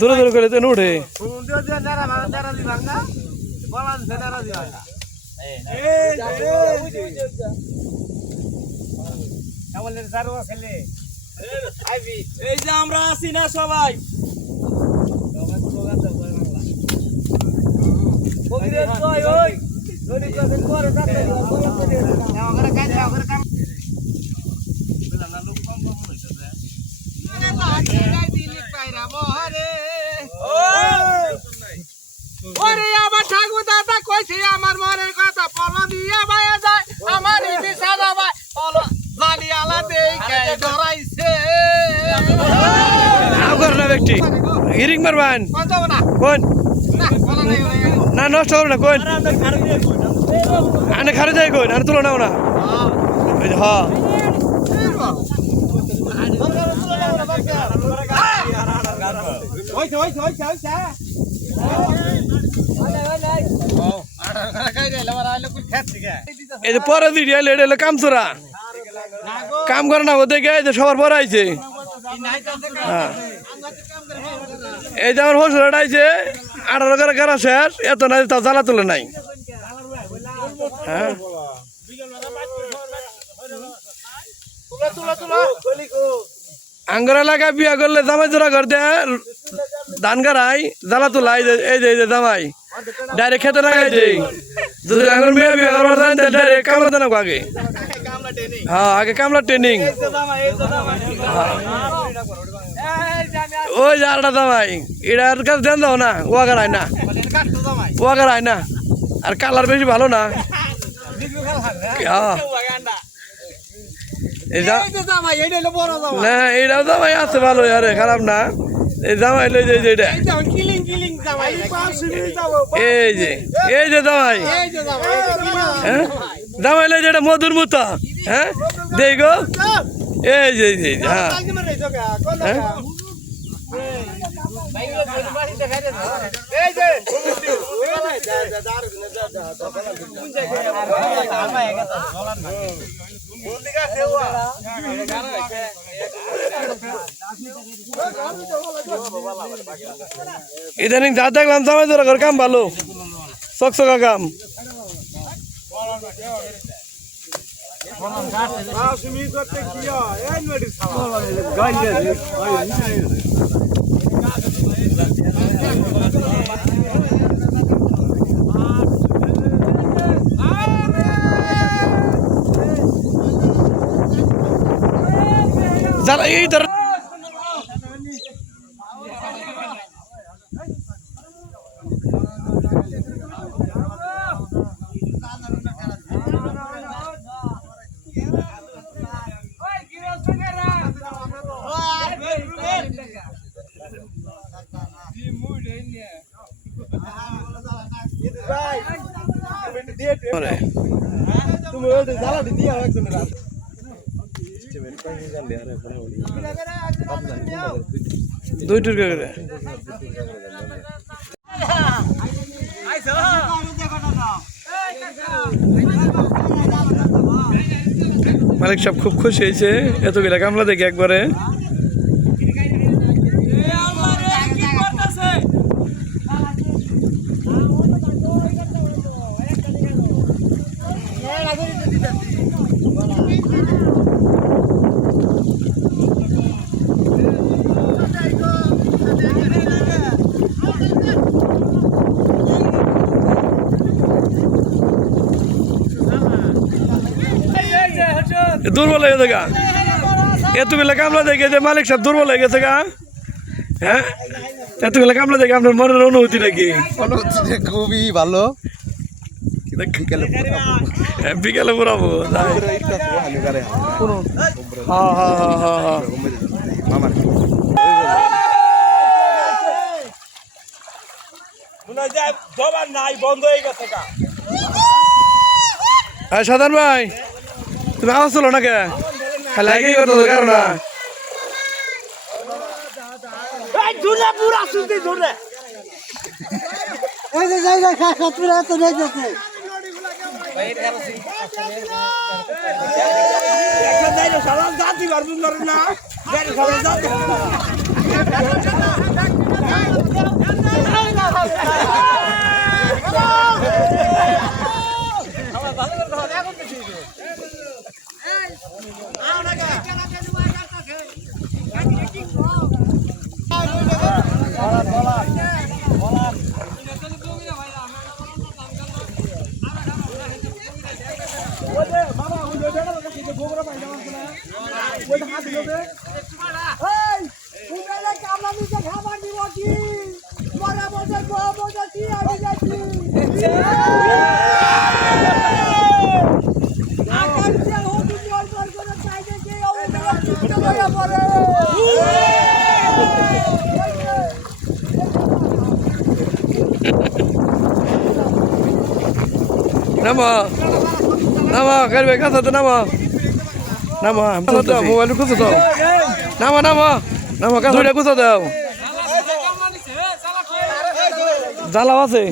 জোরে জোরে করে তো উঠে এই যে আমরা আছি না সবাই আমার ঠাকুর দাদা কইছে আমার মনের কথা পল দিয়ে বাইয়া যায় আমার বিছানা ভাই পল জালিয়ালা দেখে ডরাইছে আগর না ব্যক্তি হিরিং মারবান কোন যাব না কোন না বলা নাই না নষ্ট হবে না কোন আনে খারে যাই কোন আর তুলো নাও না হ্যাঁ এই যে পরে দিদি আইলে এটা হলো কামচোরা কাম করে না ওদের গে সবার পরে আইছে এই যে আমার হোসরা আইছে 18 করে গাড়া শেষ এত নাই তা জ্বালা তুলে নাই হ্যাঁ আঙ্গরা লাগা বিয়া করলে জামাই জোড়া ঘর দেয় ধান গাড়াই জ্বালা তুলাই এই যে জামাই ডাইরেক্ট খেতে লাগাই দেই যদি আঙ্গুর মেয়ে বিয়া করবার জানেন ডাইরেক্ট কামলা দেন আগে হ্যাঁ আগে কামলা ট্রেনিং ওই যে আরেকটা জামাই এটার কাছে দেন দাও না ও গাড়াই না ও গাড়াই না আর কালার বেশি ভালো না না এইটাও জামাই আছে ভালো আরে খারাপ না এই জামাই লই যে এটা এই যে জামাই হ্যাঁ জামাই লই যে এটা মধুর মতো হ্যাঁ দেই গো এই যে হ্যাঁ ইদানিং যা দেখলাম জামাই জোড়া করে কাম ভালো চকচকা কাম যারা এই ধর তুমি জ্বালা দিয়ে একজনের দুই টুর করে মালিক সব খুব খুশি হয়েছে এতগুলা কামলা দেখে একবারে দুর্বল হয়ে গেছে গা এতগুলা কামলা দেখে যে মালিক সব দুর্বল হয়ে গেছে গা হ্যাঁ এতগুলা কামলা দেখে আপনার মনের অনুভূতি নাকি খুবই ভালো বিকেলে পুরাবো সাধারণ ভাই তুমি আওয়াজ তোলো না কে খালি আগেই করতো কারণ ধুলে পুরা সুতি ধুলে এই যে জায়গা খাসা পুরা তো নেই যেতে একটা দাইলো সালাম জাতি পারবো না দাইলো সালাম জাতি নামো নামো করবে কাছে তো নামো নামো মোবাইল খুঁজো তো নামো নামো নামো কাছে খুঁজো দাও জ্বালাও আছে